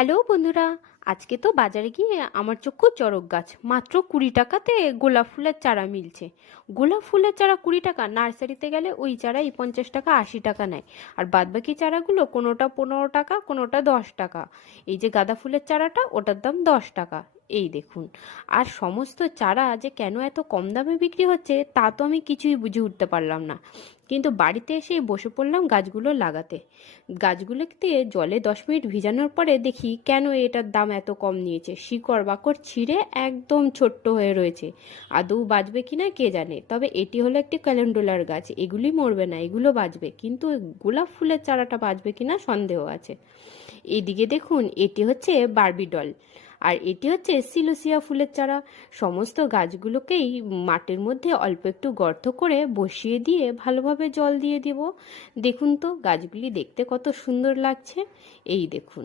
Hello বন্ধুরা, আজকে তো বাজারে গিয়ে আমার চক্ষু চড়ক গাছ মাত্র 20 টাকাতে গোলাপ ফুলের চারা মিলছে। গোলাপ ফুলের চারা 20 টাকা, নার্সারিতে গেলে ওই চারাই 50 টাকা 80 টাকা নেয়। আর বাদবাকি চারাগুলো কোনোটা 15 টাকা, কোনোটা 10 টাকা। এই যে গাঁদা ফুলের চারাটা, ওটার দাম 10 টাকা। এই দেখুন। আর সমস্ত চারা যে কেন এত কম দামে বিক্রি হচ্ছে তা তো আমি কিছুই বুঝে উঠতে পারলাম না। কিন্তু বাড়িতে এসে বসে পড়লাম গাছগুলো লাগাতে। গাছগুলোতে জলে 10 মিনিট ভিজানোর পরে দেখি কেন এটার দাম এত কম নিয়েছে। শিকড় বাকড় ছিঁড়ে একদম ছোট্ট হয়ে রয়েছে। আদৌ বাঁচবে কিনা কে জানে। তবে এটি হলো একটি ক্যালেন্ডুলার গাছ, এগুলি মরবে না, এগুলো বাঁচবে, কিন্তু গোলাপ ফুলের চারাটা বাঁচবে কিনা সন্দেহ আছে। এইদিকে দেখুন, এটি হচ্ছে বারবি ডল, আর এটি হচ্ছে সিলোসিয়া ফুলের চারা। সমস্ত গাছগুলোকেই মাটির মধ্যে অল্প একটু গর্ত করে বসিয়ে দিয়ে ভালোভাবে জল দিয়ে দেব। দেখুন তো গাছগুলি দেখতে কত সুন্দর লাগছে। এই দেখুন।